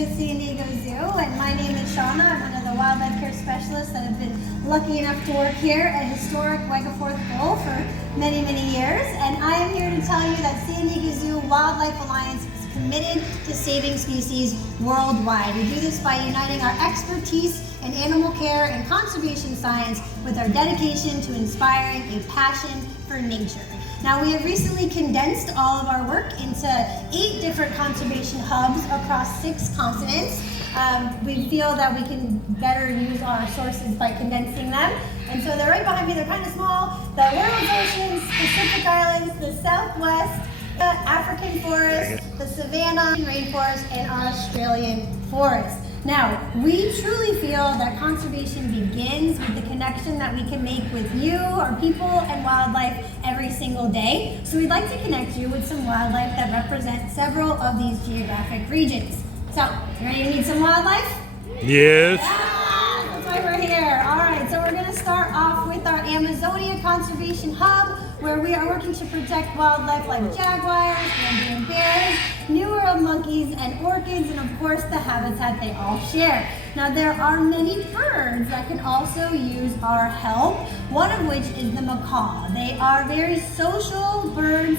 at San Diego Zoo, and my name is Shauna. I'm one of the wildlife care specialists that have been lucky enough to work here at historic Wegeforth Bowl for many, many years. And I am here to tell you that San Diego Zoo Wildlife Alliance is committed to saving species worldwide. We do this by uniting our expertise in animal care and conservation science with our dedication to inspiring a passion for nature. Now, we have recently condensed all of our work into 8 different conservation hubs across 6 continents. We feel that we can better use our sources by condensing them. And so they're right behind me. They're kind of small. The World's Oceans, Pacific Islands, the Southwest, the African forest, the Savannah rainforest, and our Australian forest. Now, we truly feel that conservation begins with the connection that we can make with you, our people, and wildlife every single day. So we'd like to connect you with some wildlife that represent several of these geographic regions. So, you ready to meet some wildlife? Yes. Yeah, that's why we're here. All right, so we're going to start off with our Amazonia Conservation Hub, where we are working to protect wildlife like jaguars, Andean bears, New World monkeys, and orchids, and of course the habitat they all share. Now, there are many birds that can also use our help, one of which is the macaw. They are very social birds,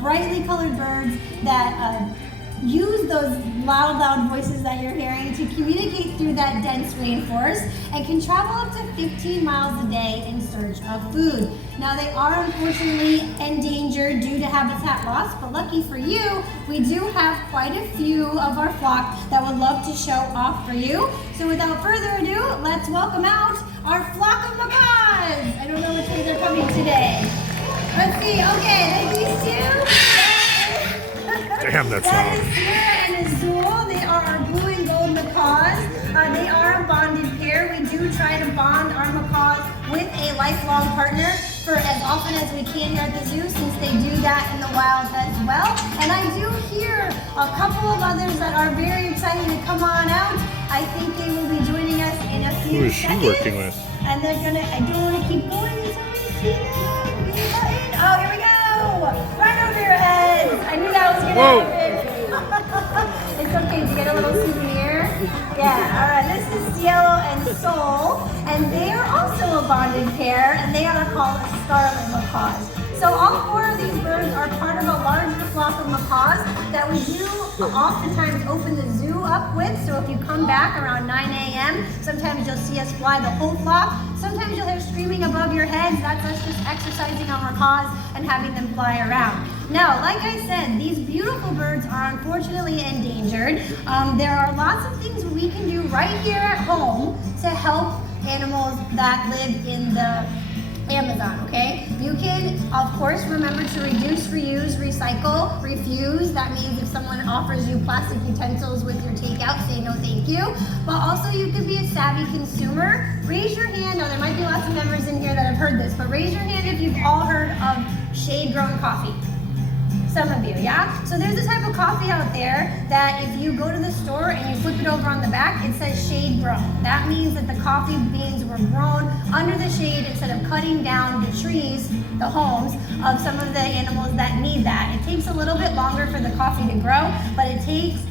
brightly colored birds that use those loud voices that you're hearing to communicate through that dense rainforest and can travel up to 15 miles a day in search of food. Now, they are unfortunately endangered due to habitat loss, but lucky for you, we do have quite a few of our flock that would love to show off for you. So without further ado, let's welcome out our flock of macaws. I don't know which way they're coming today. Let's see, okay, these two. Damn, that's That is Sierra and Azul. They are our blue and gold macaws. They are a bonded pair. We do try to bond our macaws with a lifelong partner for as often as we can here at the zoo, since they do that in the wild as well. And I do hear a couple of others that are very excited to come on out. I think they will be joining us in a few Who is she seconds. working with? And they're gonna, I don't want to keep going until we see them. Give me a button. Oh, here we go. Right over your heads. I knew that was gonna happen. It's okay to get a little souvenir. Yeah, all right, this is Cielo and Sol, and they are also a bonded pair, and they are called scarlet macaws. So all 4 of these birds are part of a larger flock of macaws that we do oftentimes open the zoo up with. So if you come back around 9 a.m., sometimes you'll see us fly the whole flock. Sometimes you'll hear screaming above your heads. That's us just exercising our macaws and having them fly around. Now, like I said, these beautiful birds are unfortunately endangered. There are lots of things we can do right here at home to help animals that live in the Amazon, okay? You can, of course, remember to reduce, reuse, recycle, refuse. That means if someone offers you plastic utensils with your takeout, say no thank you. But also you could be a savvy consumer. Raise your hand. Now, there might be lots of members in here that have heard this, but raise your hand if you've all heard of shade-grown coffee. Some of you, yeah? So there's a type of coffee out there that if you go to the store and you flip it over on the back, it says shade grown. That means that the coffee beans were grown under the shade instead of cutting down the trees, the homes of some of the animals that need that. It takes a little bit longer for the coffee to grow, but it tastes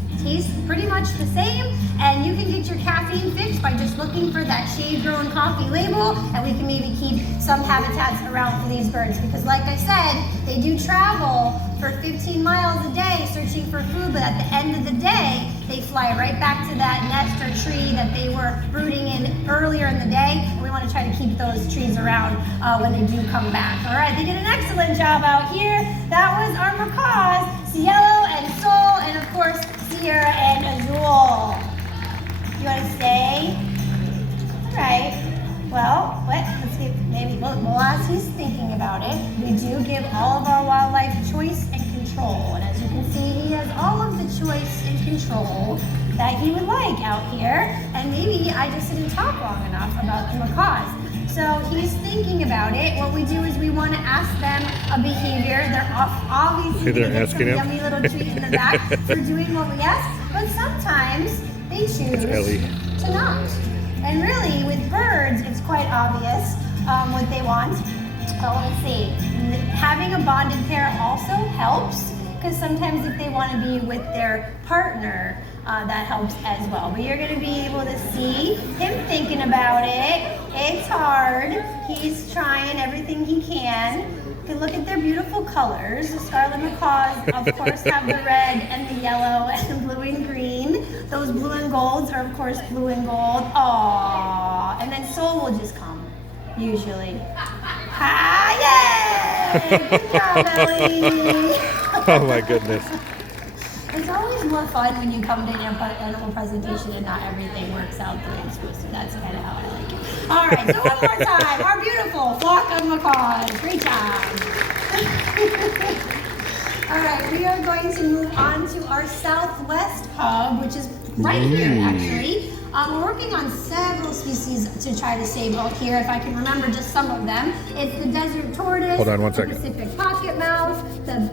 pretty much the same, and you can get your caffeine fix by just looking for that shade-grown coffee label, and we can maybe keep some habitats around for these birds, because like I said, they do travel for 15 miles a day searching for food, but at the end of the day, they fly right back to that nest or tree that they were brooding in earlier in the day, and we want to try to keep those trees around when they do come back. All right, they did an excellent job out here. That was our macaws, Cielo and Sol, and of course, Sierra and Azul. You want to stay? All right. Well, let's see. Maybe we'll ask. He's thinking about it. We do give all of our wildlife choice and control, and as you can see, he has all of the choice and control that he would like out here. And maybe I just didn't talk long enough about the macaws. So he's thinking about it. What we do is we want to ask them a behavior. They're obviously going to get some yummy little treat in the back for doing what we ask, but sometimes they choose to not. And really, with birds, it's quite obvious what they want. So let's see. Having a bonded pair also helps, because sometimes if they want to be with their partner, that helps as well. But you're going to be able to see him thinking about it. It's hard. He's trying everything he can. You can look at their beautiful colors. The scarlet macaws, of course, have the red and the yellow and the blue and green. Those blue and golds are, of course, blue and gold. Aww. And then Soul will just come, usually. Hi, yay! Good job, Ellie. Oh my goodness. It's always more fun when you come to an animal presentation and not everything works out the way it's supposed to. That's kind of how I like it. All right, so one more time. Our beautiful flock of macaws. Great job. All right, we are going to move on to our southwest hub, which is right here, actually. We're working on several species to try to save out here, if I can remember just some of them. It's the desert tortoise, Hold on one second. the Pacific pocket mouse, the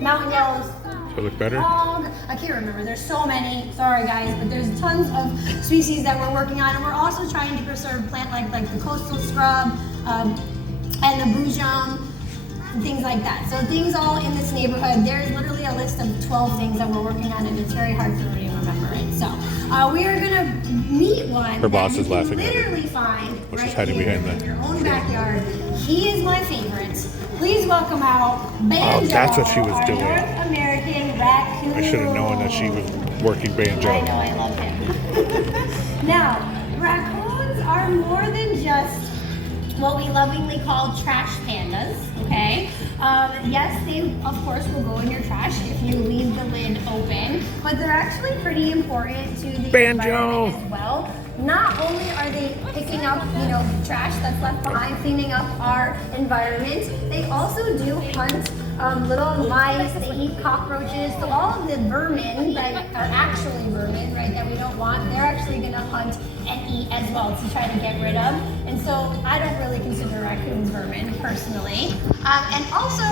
mountain yellows. Does it look better? I can't remember. There's so many. Sorry, guys, but there's tons of species that we're working on, and we're also trying to preserve plant life like the coastal scrub and the boujum and things like that. So things all in this neighborhood. There's literally a list of 12 things that we're working on, and it's very hard for me to remember it. So we are gonna meet one. Her boss that is you can laughing at her. literally find Well, she's right hiding here behind in that your own tree. backyard. He is my favorite. Please welcome out Banjo. Oh, that's what she was our doing. North American raccoon. I should have known that she was working I banjo. know, I love him. Now, raccoons are more than just what we lovingly call trash pandas, okay? Yes, they, of course, will go in your trash if you leave the lid open, but they're actually pretty important to the Banjo! environment as well. Not only are they picking up, trash that's left behind, cleaning up our environment, they also do hunt little mice, they eat cockroaches, so all of the vermin that are actually vermin, right, that we don't want, they're actually gonna hunt and eat as well to try to get rid of. And so I don't really consider raccoons vermin, personally. And also,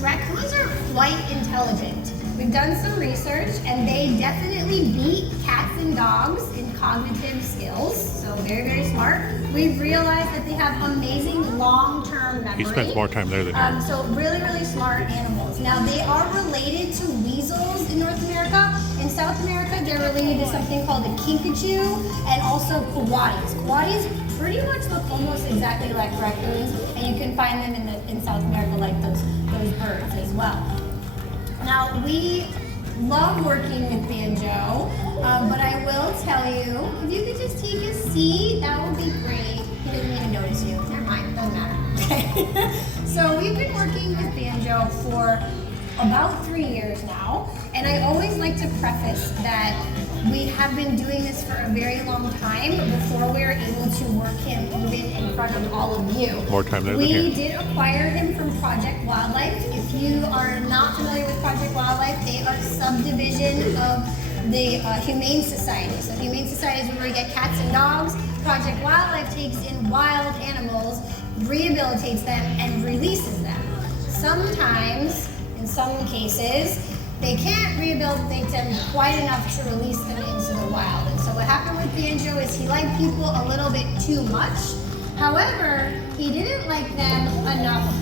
raccoons are quite intelligent. We've done some research, and they definitely beat cats and dogs in cognitive skills, so very, very smart. We've realized that they have amazing long-term memory. He spends more time there than here. So really, really smart animals. Now, they are related to weasels in North America. In South America, they're related to something called a kinkajou and also coatis. Coatis pretty much look almost exactly like raccoons, and you can find them in South America like those birds as well. Now, we love working with Banjo, but I will tell you, if you could just take a seat, that would be great. He doesn't even notice you. Never mind, doesn't matter. Okay. So we've been working with Banjo for about 3 years now, and I always like to preface that we have been doing this for a very long time before we were able to work him even in front of all of you. More time there than We here. did acquire him from Project Wildlife. If you are not familiar with Project Wildlife, they are a subdivision of the Humane Society. So Humane Society is where we get cats and dogs. Project Wildlife takes in wild animals, rehabilitates them, and releases them. Sometimes, in some cases, they can't rehabilitate them quite enough to release them into the wild. And so what happened with Banjo is he liked people a little bit too much. However, he didn't like them enough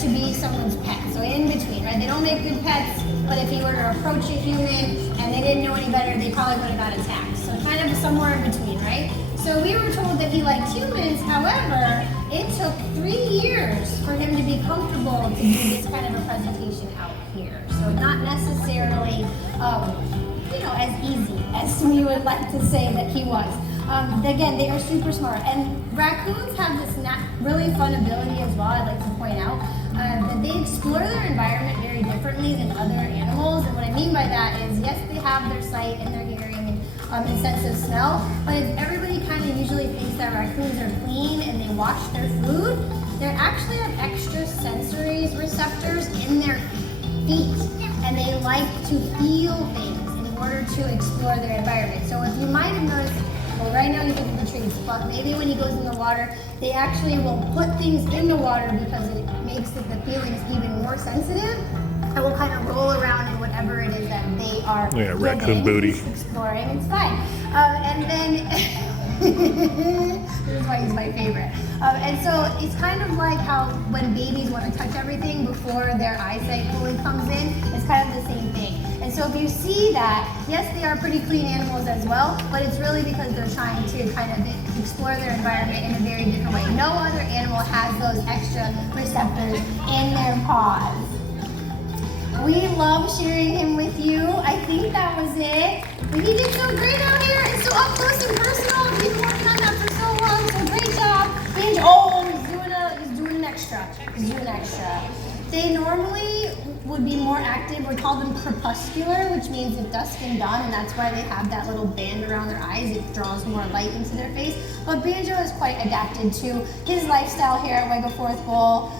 to be someone's pet. So in between, right? They don't make good pets, but if he were to approach a human and they didn't know any better, they probably would have got attacked. So kind of somewhere in between, right? So we were told that he liked humans. However, it took 3 years for him to be comfortable to do this kind of a presentation out here. So not necessarily, as easy as we would like to say that he was. Again, they are super smart. And raccoons have this really fun ability as well, I'd like to point out, that they explore their environment very differently than other animals. And what I mean by that is, yes, they have their sight and their hearing and sense of smell, but if everybody kind of usually thinks that raccoons are clean and they wash their food, they actually have extra sensory receptors in their feet, and they like to feel things in order to explore their environment. So if you might have noticed, well, right now you look at the trees, but maybe when he goes in the water, they actually will put things in the water because it makes the feelings even more sensitive. And will kind of roll around in whatever it is that they are raccoon booty. Exploring. It's fine. And then this is why he's my favorite. And so it's kind of like how when babies want to touch everything before their eyesight fully comes in, it's kind of the same thing. And so if you see that, yes, they are pretty clean animals as well, but it's really because they're trying to kind of explore their environment in a very different way. No other animal has those extra receptors in their paws. We love sharing him with you. I think that was it. But he did so great out here and so up close and personal. He's been working on that for so long, so great job. He's doing an extra. He's doing extra. They normally would be more active. We call them crepuscular, which means at dusk and dawn, and that's why they have that little band around their eyes. It draws more light into their face. But Banjo is quite adapted to his lifestyle here at Wegeforth Bowl.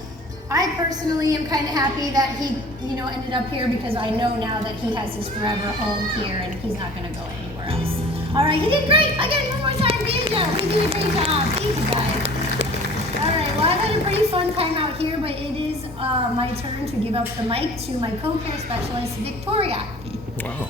I personally am kind of happy that he, ended up here because I know now that he has his forever home here and he's not going to go anywhere else. All right, he did great. Again, one more time, Banjo. He did a great job. Thank you, guys. All right, well, I've had a pretty fun time out here, but it is my turn to give up the mic to my co-care specialist, Victoria. Wow.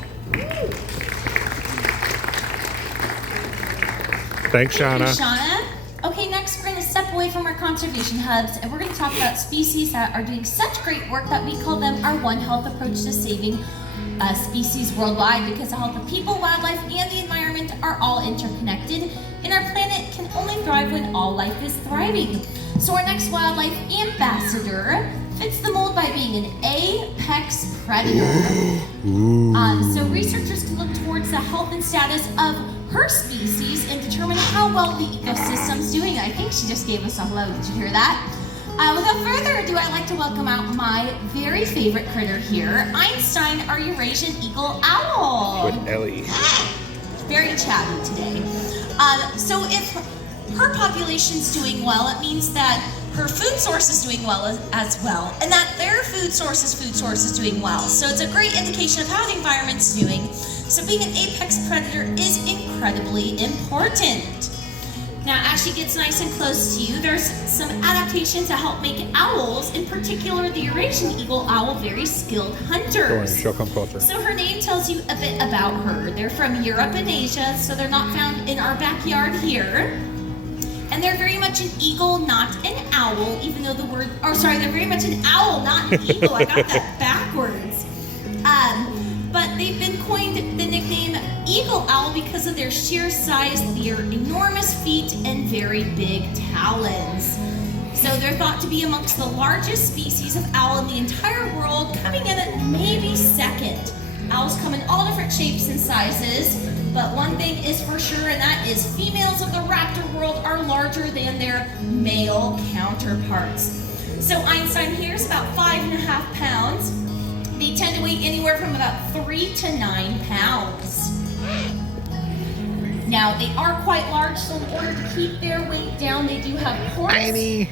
Thanks, Shauna. Thank you, Shauna. Okay, next we're going to step away from our conservation hubs and we're going to talk about species that are doing such great work that we call them our One Health approach to saving species worldwide, because the health of people, wildlife, and the environment are all interconnected, and our planet can only thrive when all life is thriving. So our next wildlife ambassador fits the mold by being an apex predator. So researchers can look towards the health and status of her species and determine how well the ecosystem's doing. I think she just gave us a hello. Did you hear that? Without further ado, I'd like to welcome out my very favorite critter here, Einstein, our Eurasian eagle owl. With Ellie. Very chatty today. So if her population's doing well, it means that her food source is doing well as well, and that their food source is doing well. So it's a great indication of how the environment's doing. So being an apex predator is incredibly important. Now, as she gets nice and close to you, there's some adaptations to help make owls, in particular the Eurasian eagle owl, very skilled hunters. She'll come closer. So her name tells you a bit about her. They're from Europe and Asia, so they're not found in our backyard here. And they're very much an eagle, not an owl, even though they're very much an owl, not an eagle. I got that backwards. But they've been coined the nickname eagle owl because of their sheer size, their enormous feet, and very big talons. So they're thought to be amongst the largest species of owl in the entire world, coming in at maybe second. Owls come in all different shapes and sizes, but one thing is for sure, and that is females of the raptor world are larger than their male counterparts. So Einstein here is about 5.5 pounds. They tend to weigh anywhere from about 3 to 9 pounds. Now, they are quite large, so in order to keep their weight down, they do have porous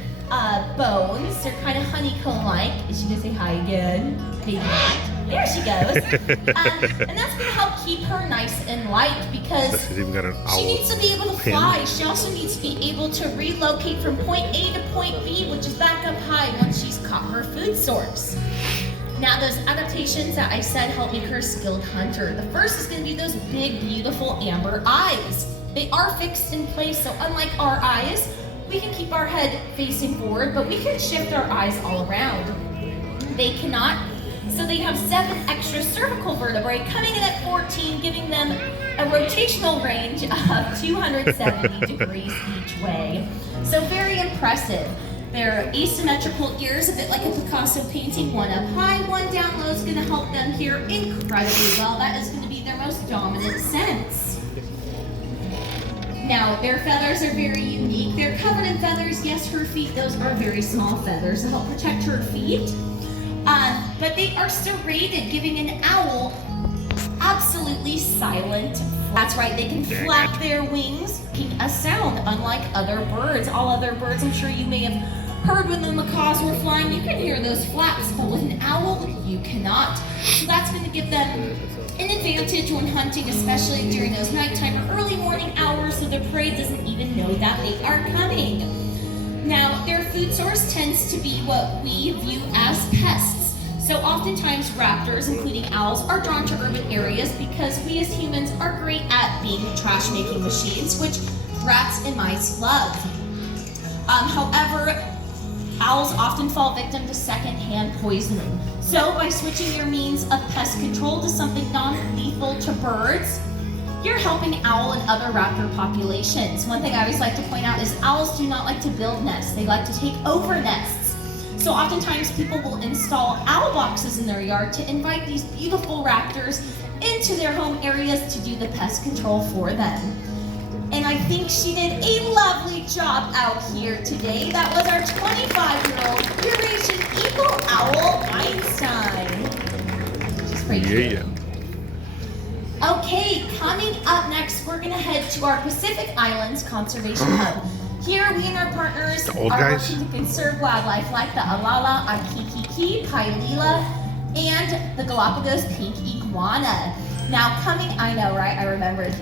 bones. They're kind of honeycomb-like. Is she gonna say hi again? Maybe not. There she goes. And that's gonna help keep her nice and light because She's even got an owl she needs to be able to pin. fly. She also needs to be able to relocate from point A to point B, which is back up high once she's caught her food source. Now, those adaptations that I said help make her a skilled hunter. The first is going to be those big, beautiful amber eyes. They are fixed in place, so unlike our eyes, we can keep our head facing forward, but we can shift our eyes all around. They cannot, so they have 7 extra cervical vertebrae coming in at 14, giving them a rotational range of 270 degrees each way. So very impressive. Their asymmetrical ears, a bit like a Picasso painting, one up high, one down low, is going to help them hear incredibly well. That is going to be their most dominant sense. Now, their feathers are very unique. They're covered in feathers. Yes, her feet, those are very small feathers to help protect her feet. But they are serrated, giving an owl absolutely silent. That's right, they can flap their wings, making a sound unlike other birds. All other birds, I'm sure you may have heard when the macaws were flying, you can hear those flaps, but with an owl, you cannot. So that's going to give them an advantage when hunting, especially during those nighttime or early morning hours, so their prey doesn't even know that they are coming. Now, their food source tends to be what we view as pests. So oftentimes raptors, including owls, are drawn to urban areas because we as humans are great at being trash-making machines, which rats and mice love. However, owls often fall victim to second-hand poisoning. So by switching your means of pest control to something non-lethal to birds, you're helping owl and other raptor populations. One thing I always like to point out is owls do not like to build nests. They like to take over nests. So oftentimes people will install owl boxes in their yard to invite these beautiful raptors into their home areas to do the pest control for them. And I think she did a lovely job out here today. That was our 25-year-old Eurasian eagle owl, Einstein. She's pretty cute. Yeah. Okay, coming up next, we're gonna head to our Pacific Islands Conservation Hub. Here, we and our partners The old are guys? working to conserve wildlife like the alala, akikiki, pailila, and the Galapagos pink iguana. Now, I know, right? I remembered.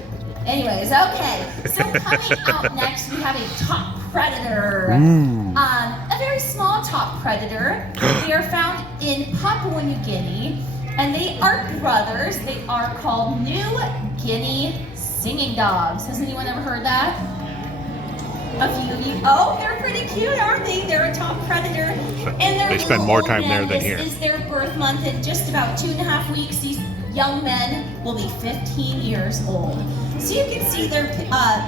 Anyways, okay. So coming out next, we have a top predator. A very small top predator. They are found in Papua New Guinea, and they are brothers. They are called New Guinea singing dogs. Has anyone ever heard that? A few of you. Oh, they're pretty cute, aren't they? They're a top predator. And they're They spend more time there than this here. This is their birth month. In just about 2.5 weeks, these young men will be 15 years old. So you can see their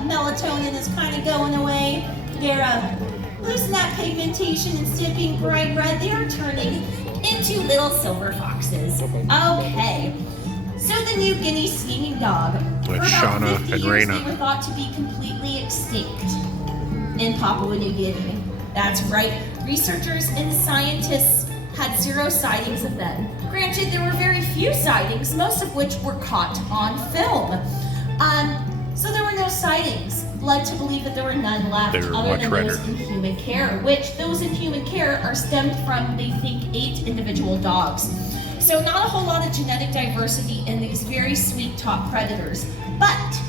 melatonin is kind of going away. They're losing that pigmentation. Instead of being bright red, they are turning into little silver foxes. Okay. So the New Guinea singing dog. Like For about Shauna 50 and years, Raina. they were thought to be completely extinct in Papua New Guinea. That's right. Researchers and scientists had 0 sightings of them. Granted, there were very few sightings, most of which were caught on film. So there were no sightings, led to believe that there were none left They were other much than redder. those in human care, which those in human care are stemmed from, they think, 8 individual dogs. So not a whole lot of genetic diversity in these very sweet top predators. But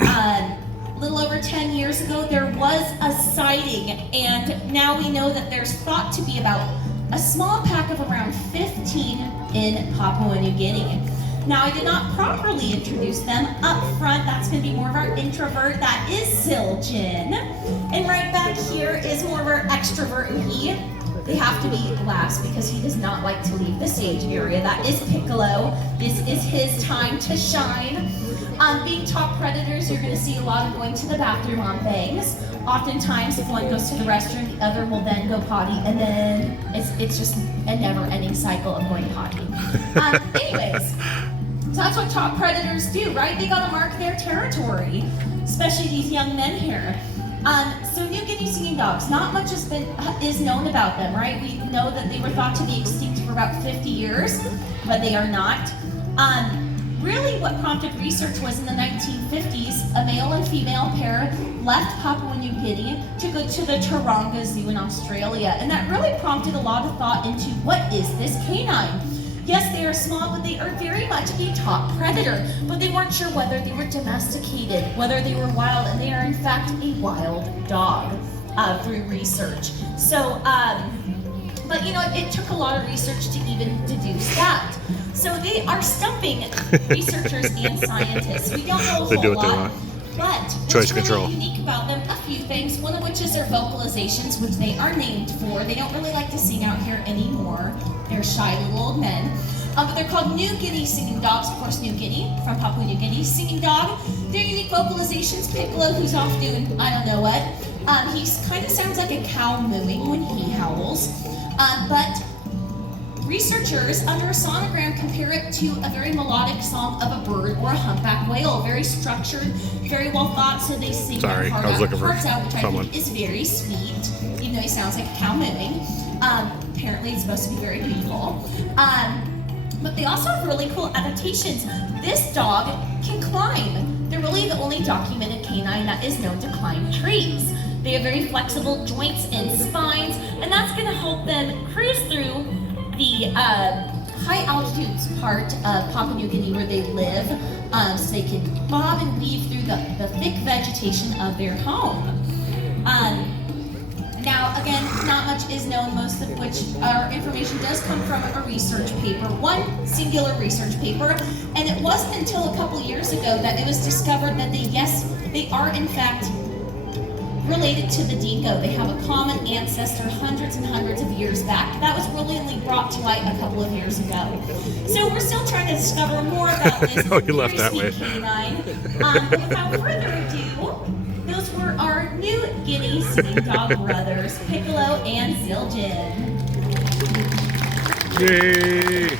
a little over 10 years ago, there was a sighting, and now we know that there's thought to be about a small pack of around 15 in Papua New Guinea. Now, I did not properly introduce them up front. That's going to be more of our introvert. That is Siljan. And right back here is more of our extrovert, and they have to be last because he does not like to leave the stage area. That is Piccolo. This is his time to shine. Being top predators, you're going to see a lot of going to the bathroom on bangs. Oftentimes, if one goes to the restroom, the other will then go potty, and then it's just a never-ending cycle of going potty. Anyways, so that's what top predators do, right? They gotta mark their territory, especially these young men here. So New Guinea singing dogs, not much is known about them, right? We know that they were thought to be extinct for about 50 years, but they are not. Really what prompted research was in the 1950s, a male and female pair left Papua New Guinea to go to the Taronga Zoo in Australia, and that really prompted a lot of thought into what is this canine? Yes, they are small, but they are very much a top predator, but they weren't sure whether they were domesticated, whether they were wild, and they are in fact a wild dog through research. So, but you know, it took a lot of research to even deduce that. So they are stumping researchers and scientists. We don't know a They do whole what they lot, want. but Choice what's control. really unique about them, a few things. One of which is their vocalizations, which they are named for. They don't really like to sing out here anymore. They're shy little old men. But they're called New Guinea singing dogs. Of course, New Guinea, from Papua New Guinea. Singing dog. Their unique vocalizations. Piccolo, who's off doing I don't know what. He kind of sounds like a cow mooing when he howls. But researchers under a sonogram compare it to a very melodic song of a bird or a humpback whale. Very structured, very well thought, so they sing Sorry, their I was looking for parts out, which someone. I think is very sweet, even though he sounds like a cow mooing. Apparently it's supposed to be very beautiful. But they also have really cool adaptations. This dog can climb. They're really the only documented canine that is known to climb trees. They have very flexible joints and spines, and that's going to help them cruise through the high altitudes part of Papua New Guinea where they live, so they can bob and weave through the thick vegetation of their home. Now, again, not much is known, most of which our information does come from a research paper, one singular research paper, and it wasn't until a couple years ago that it was discovered that they are in fact related to the dingo. They have a common ancestor hundreds and hundreds of years back. That was really only brought to light a couple of years ago. So we're still trying to discover more about this Oh, you left that very way. sweet canine. But without further ado, those were our new Guinea sitting dog brothers, Piccolo and Zildjian. Yay!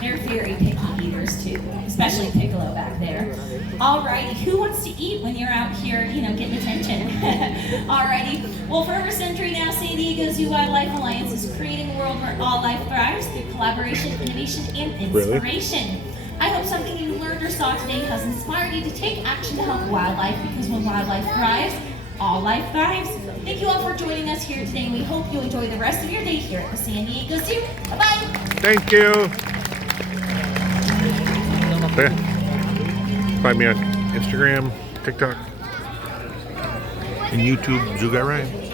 They're very picky eaters too, especially Piccolo back there. Alrighty, who wants to eat when you're out here, getting attention? Alrighty, well, for over a century now, San Diego Zoo Wildlife Alliance is creating a world where all life thrives through collaboration, innovation, and inspiration. I hope something you learned or saw today has inspired you to take action to help wildlife, because when wildlife thrives, all life thrives. Thank you all for joining us here today, and we hope you enjoy the rest of your day here at the San Diego Zoo. Bye-bye. Thank you. Find me on Instagram, TikTok, and YouTube, Zoo Guy Ryan.